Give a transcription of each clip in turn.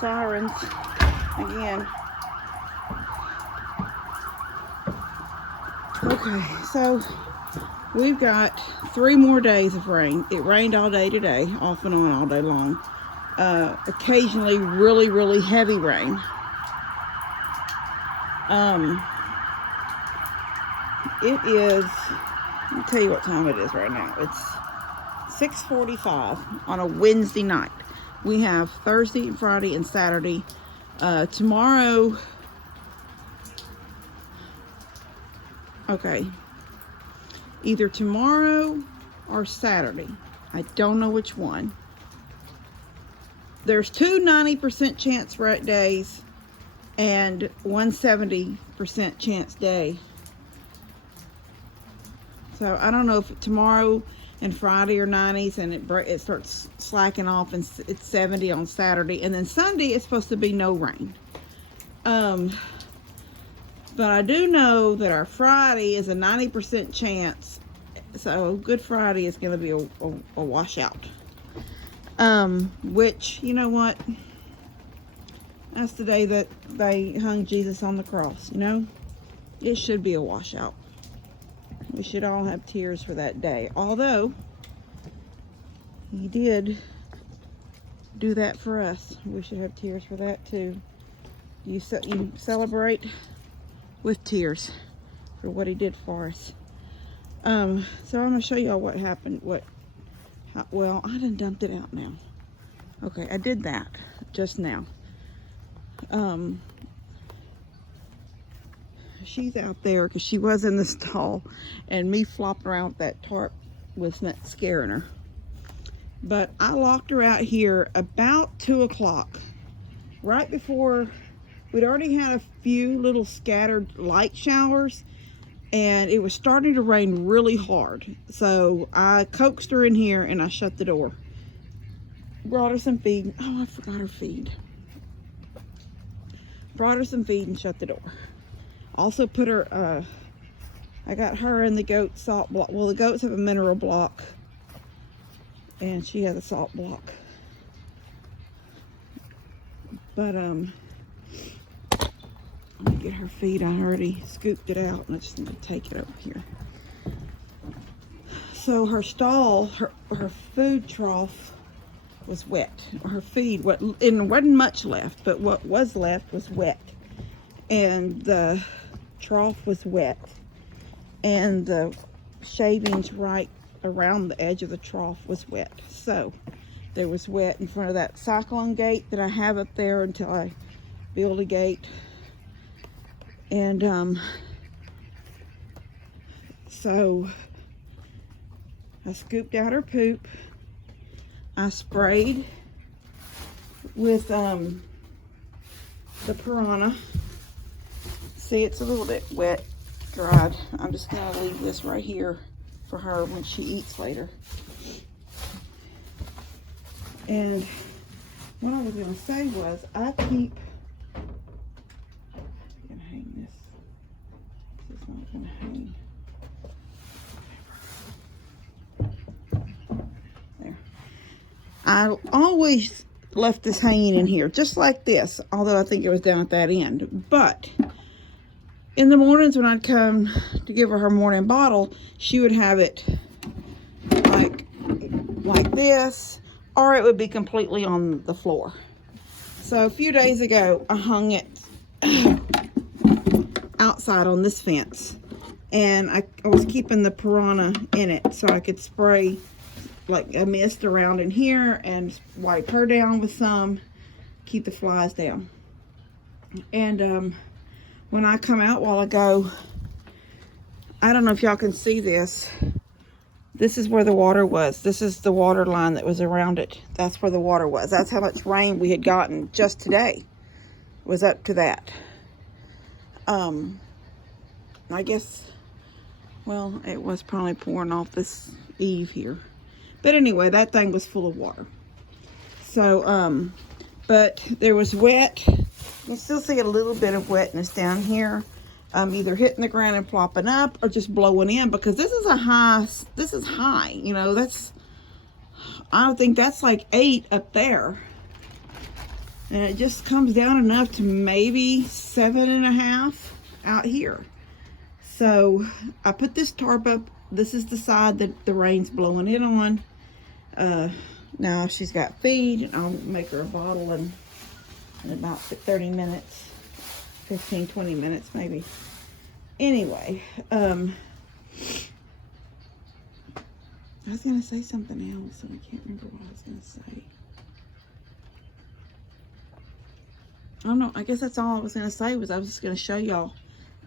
sirens again. Okay, so we've got 3 more days of rain. It rained all day today, off and on all day long. Occasionally really, really heavy rain. It is, let me tell you what time it is right now. It's 6:45 on a Wednesday night. We have Thursday and Friday and Saturday. Tomorrow, okay, either tomorrow or Saturday. I don't know which one. There's 2 90% chance days and 1 70% chance day. So I don't know if tomorrow and Friday are 90s and it starts slacking off and it's 70 on Saturday, and then Sunday it's supposed to be no rain. But I do know that our Friday is a 90% chance, so Good Friday is going to be a washout. Which, you know what? That's the day that they hung Jesus on the cross, you know? It should be a washout. We should all have tears for that day. Although, he did do that for us. We should have tears for that too. You celebrate with tears for what he did for us. So I'm going to show y'all what happened. Well, I done dumped it out now. Okay, I did that just now. She's out there because she was in the stall, and me flopping around with that tarp was not scaring her. But I locked her out here about 2 o'clock, right before we'd already had a few little scattered light showers, and it was starting to rain really hard. So I coaxed her in here and I shut the door. Brought her some feed. Oh, I forgot her feed. Brought her some feed and shut the door. Also put her, I got her in the goat salt block. Well, the goats have a mineral block, and she has a salt block. But, let me get her feed. I already scooped it out, and I just need to take it over here. So her stall, her food trough was wet. Her feed, and wasn't much left, but what was left was wet. And the trough was wet, and the shavings right around the edge of the trough was wet. So there was wet in front of that cyclone gate that I have up there until I build a gate. And so I scooped out her poop. I sprayed with the Piranha. See, it's a little bit wet, dried. I'm just going to leave this right here for her when she eats later. And what I was going to say was, I keep, I'm going to hang this. This is not going to hang. There. I always left this hanging in here, just like this, although I think it was down at that end. But in the mornings when I'd come to give her morning bottle, she would have it like this, or it would be completely on the floor. So a few days ago, I hung it outside on this fence, and I was keeping the Piranha in it so I could spray like a mist around in here and wipe her down with some, keep the flies down. And when I come out a while ago, I don't know if y'all can see this. This is where the water was. This is the water line that was around it. That's where the water was. That's how much rain we had gotten just today. Was up to that. I guess, well, it was probably pouring off this eave here. But anyway, that thing was full of water. So, but there was wet. You can still see a little bit of wetness down here. Either hitting the ground and plopping up or just blowing in, because this is high, you know, I think that's like 8 up there. And it just comes down enough to maybe 7.5 out here. So I put this tarp up. This is the side that the rain's blowing in on. Now she's got feed, and I'll make her a bottle in about 30 minutes, 15, 20 minutes maybe. Anyway, I was going to say something else, and I can't remember what I was going to say. I don't know. I guess that's all I was going to say. Was I was just going to show y'all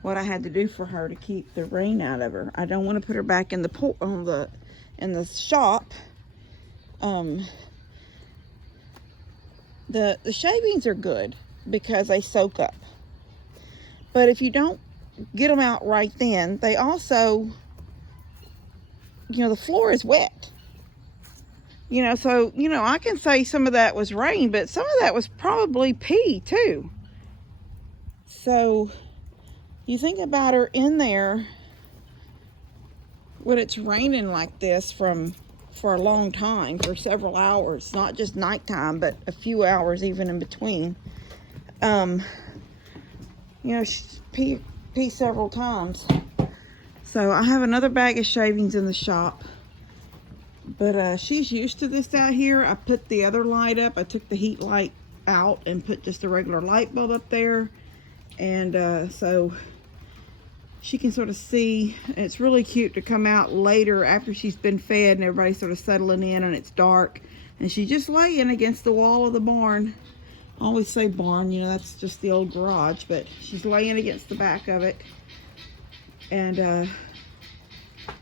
what I had to do for her to keep the rain out of her. I don't want to put her back in the in the shop. The shavings are good because they soak up. But if you don't get them out right then, they also, the floor is wet. So, I can say some of that was rain, but some of that was probably pee too. So, you think about her in there when it's raining like this for a long time, for several hours, not just nighttime, but a few hours even in between. She's pee several times. So, I have another bag of shavings in the shop. But she's used to this out here. I put the other light up. I took the heat light out and put just a regular light bulb up there. And so she can sort of see. And it's really cute to come out later after she's been fed and everybody's sort of settling in and it's dark. And she's just laying against the wall of the barn. I always say barn, that's just the old garage. But she's laying against the back of it. And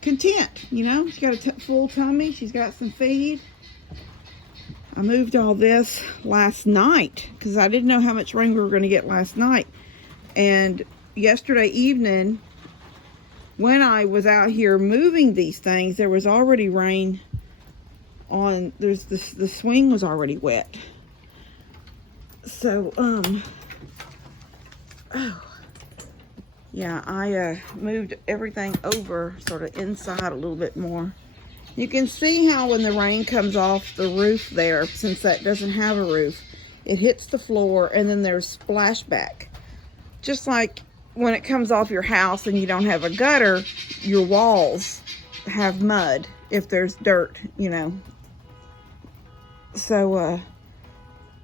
content, she's got a full tummy. She's got some feed. I moved all this last night because I didn't know how much rain we were going to get last night. And yesterday evening, when I was out here moving these things, there was already rain on. The swing was already wet. So yeah, I moved everything over sort of inside a little bit more. You can see how when the rain comes off the roof there, since that doesn't have a roof, it hits the floor and then there's splashback. Just like when it comes off your house and you don't have a gutter, your walls have mud if there's dirt, So,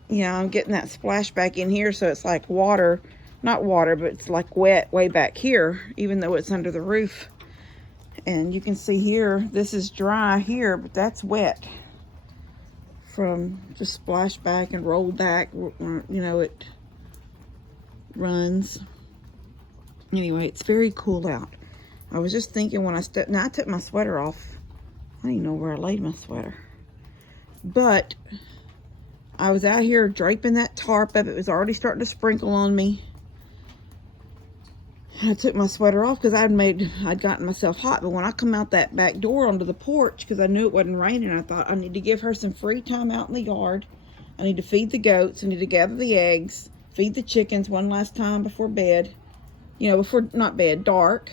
I'm getting that splashback in here, so it's like water. Not water, but it's like wet way back here, even though it's under the roof. And you can see here, this is dry here, but that's wet from just splashback and rolled back. It runs. Anyway, it's very cool out. I was just thinking when I took my sweater off. I don't even know where I laid my sweater. But I was out here draping that tarp up. It was already starting to sprinkle on me. I took my sweater off because I'd gotten myself hot. But when I come out that back door onto the porch, because I knew it wasn't raining, I thought I need to give her some free time out in the yard. I need to feed the goats. I need to gather the eggs, feed the chickens one last time before bed. Not bed, dark.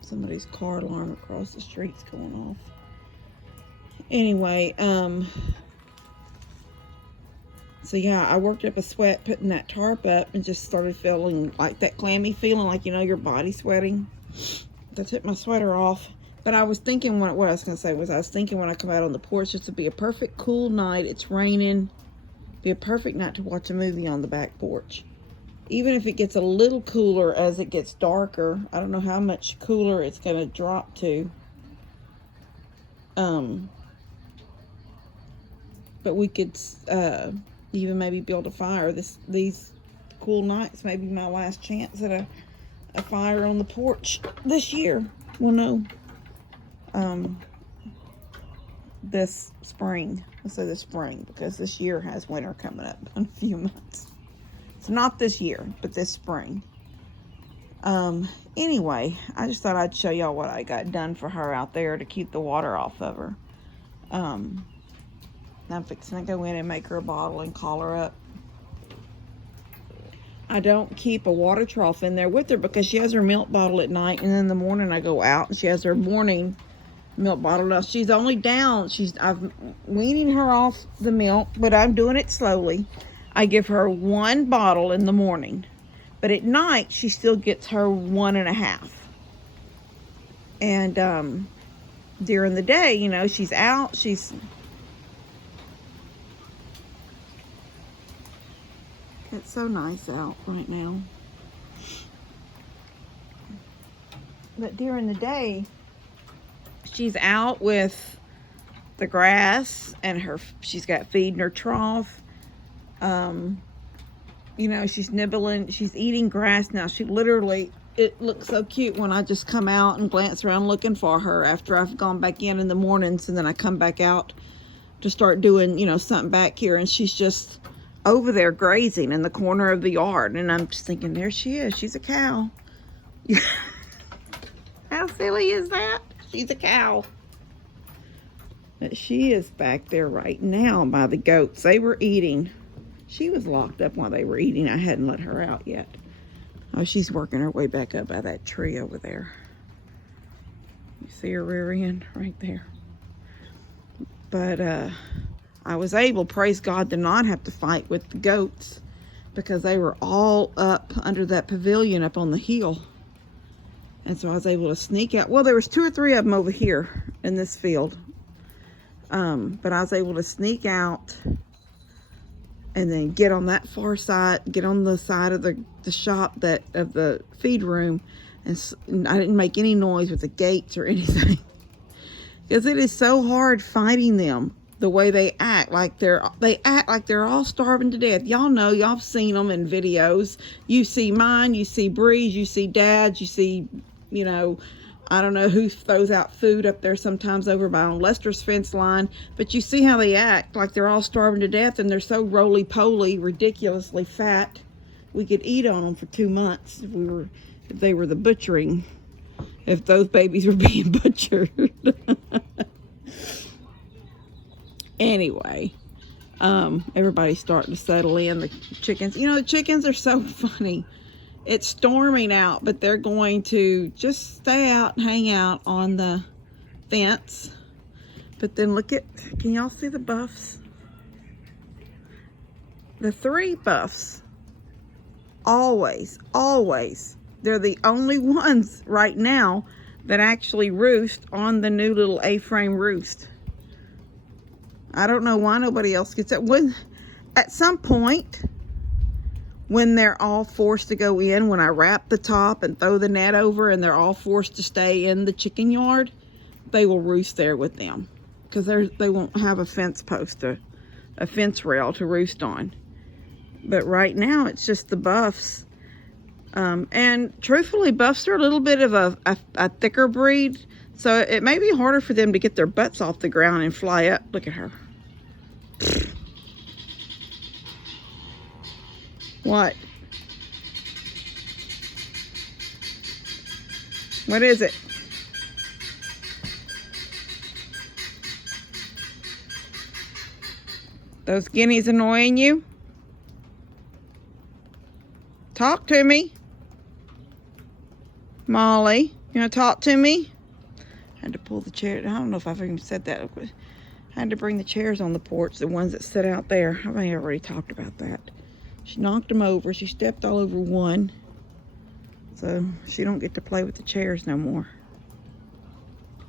Somebody's car alarm across the street's going off. Anyway, so yeah, I worked up a sweat putting that tarp up and just started feeling like that clammy feeling, like, your body sweating. So I took my sweater off. But I was thinking, what I was going to say was, I was thinking when I come out on the porch, this would be a perfect cool night. It's raining. Be a perfect night to watch a movie on the back porch. Even if it gets a little cooler as it gets darker. I don't know how much cooler it's going to drop to. But we could even maybe build a fire. These cool nights may be my last chance at a fire on the porch this year. Well, no. This spring. Let's say this spring, because this year has winter coming up in a few months. So not this year, but this spring. Anyway, I just thought I'd show y'all what I got done for her out there to keep the water off of her. I'm fixing to go in and make her a bottle and call her up. I don't keep a water trough in there with her because she has her milk bottle at night, and in the morning I go out and she has her morning milk bottle. Now she's only down. I'm weaning her off the milk, but I'm doing it slowly. I give her 1 bottle in the morning, but at night she still gets her 1.5. And during the day, you know, she's out. It's so nice out right now. But during the day, she's out with the grass, and she's got feed in her trough. You know, she's nibbling, she's eating grass now. She literally, it looks so cute when I just come out and glance around looking for her after I've gone back in the mornings, and then I come back out to start doing, you know, something back here, and she's just over there grazing in the corner of the yard. And I'm just thinking, there she is. She's a cow. How silly is that? She's a cow. But she is back there right now by the goats. They were eating. She was locked up while they were eating. I hadn't let her out yet. Oh, she's working her way back up by that tree over there. You see her rear end right there. But I was able, praise God, to not have to fight with the goats, because they were all up under that pavilion up on the hill. And so I was able to sneak out. Well, there was 2 or 3 of them over here in this field. But I was able to sneak out and then get on that far side, get on the side of the shop of the feed room. And I didn't make any noise with the gates or anything. Because it is so hard fighting them the way they act. They act like they're all starving to death. Y'all know, y'all have seen them in videos. You see mine, you see Bree's, you see Dad's, you see, you know, I don't know who throws out food up there sometimes over by on Lester's fence line. But you see how they act like they're all starving to death, and they're so roly-poly, ridiculously fat. We could eat on them for 2 months if they were the butchering. If those babies were being butchered. Anyway, everybody's starting to settle in. The chickens, you know, the chickens are so funny. It's storming out, but they're going to just stay out and hang out on the fence. But then look at, can y'all see the buffs? The 3 buffs, always, they're the only ones right now that actually roost on the new little A-frame roost. I don't know why nobody else gets it. At some point, when they're all forced to go in, when I wrap the top and throw the net over and they're all forced to stay in the chicken yard, they will roost there with them. Because they won't have a fence post, a fence rail to roost on. But right now, it's just the buffs. And truthfully, buffs are a little bit of a thicker breed. So it may be harder for them to get their butts off the ground and fly up. Look at her. What? What is it? Those guineas annoying you? Talk to me. Molly, you want to talk to me? I had to pull the chair. I don't know if I've even said that. I had to bring the chairs on the porch, the ones that sit out there. I may have already talked about that. She knocked them over. She stepped all over one. So she don't get to play with the chairs no more.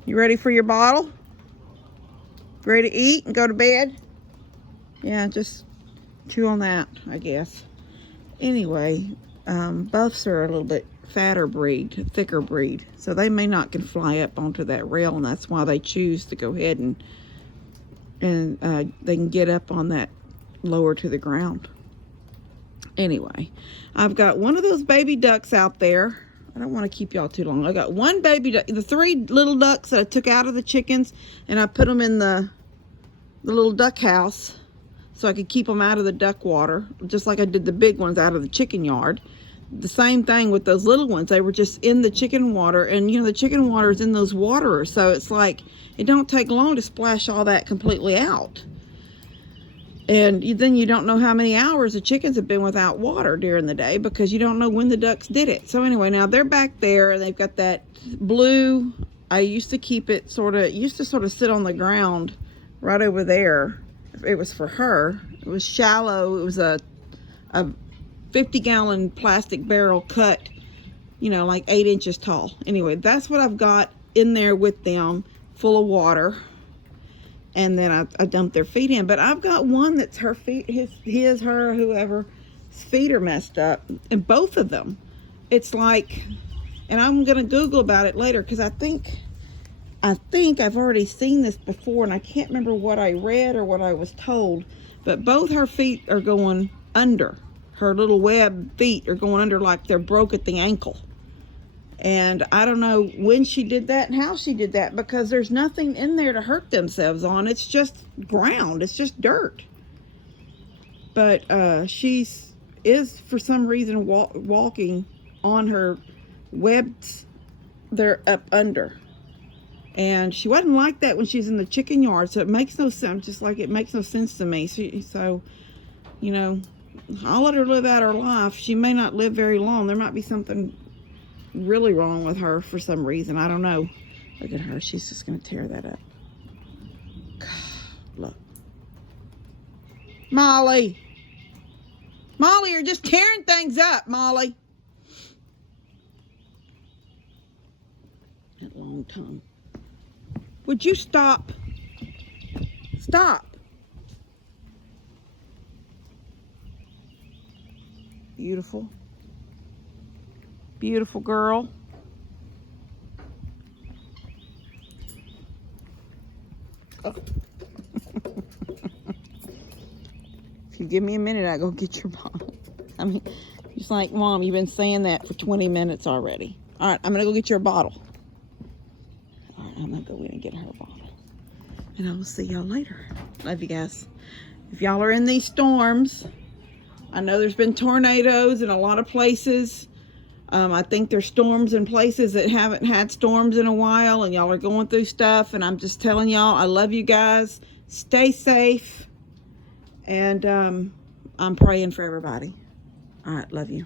You ready for your bottle? Ready to eat and go to bed? Yeah, just chew on that, I guess. Anyway, buffs are a little bit fatter breed, thicker breed. So they may not can fly up onto that rail, and that's why they choose to go ahead and they can get up on that lower to the ground. Anyway, I've got one of those baby ducks out there. I don't want to keep y'all too long. I got one baby duck, the 3 little ducks that I took out of the chickens, and I put them in the little duck house so I could keep them out of the duck water, just like I did the big ones out of the chicken yard. The same thing with those little ones. They were just in the chicken water, and you know, the chicken water is in those waterers, so it's like it don't take long to splash all that completely out. And then you don't know how many hours the chickens have been without water during the day, because you don't know when the ducks did it. So anyway, now they're back there, and they've got that blue I used to keep it used to sort of sit on the ground right over there. It was for her. It was shallow. It was a 50-gallon plastic barrel cut, you know, like 8 inches tall. Anyway, that's what I've got in there with them, full of water. And then I dumped their feet in. But I've got one that's her feet, her, whoever's feet are messed up. And both of them. It's like, and I'm going to Google about it later, because I think I've already seen this before, and I can't remember what I read or what I was told. But both her feet are going under. Her little web feet are going under like they're broke at the ankle. And I don't know when she did that and how she did that, because there's nothing in there to hurt themselves on. It's just ground. It's just dirt. But she is, for some reason, walking on her webs. They're up under. And she wasn't like that when she's in the chicken yard, so it makes no sense. Just like it makes no sense to me. So, you know, I'll let her live out her life. She may not live very long. There might be something really wrong with her for some reason. I don't know. Look at her. She's just going to tear that up. God, look. Molly. Molly, you're just tearing things up, Molly. That long tongue. Would you stop? Stop. Beautiful. Beautiful girl. Oh. If you give me a minute, I'll go get your bottle. I mean, it's like, Mom, you've been saying that for 20 minutes already. All right, I'm going to go get your bottle. All right, I'm going to go in and get her bottle. And I will see y'all later. Love you guys. If y'all are in these storms, I know there's been tornadoes in a lot of places. I think there's storms in places that haven't had storms in a while, and y'all are going through stuff. And I'm just telling y'all, I love you guys. Stay safe. And I'm praying for everybody. All right, love you.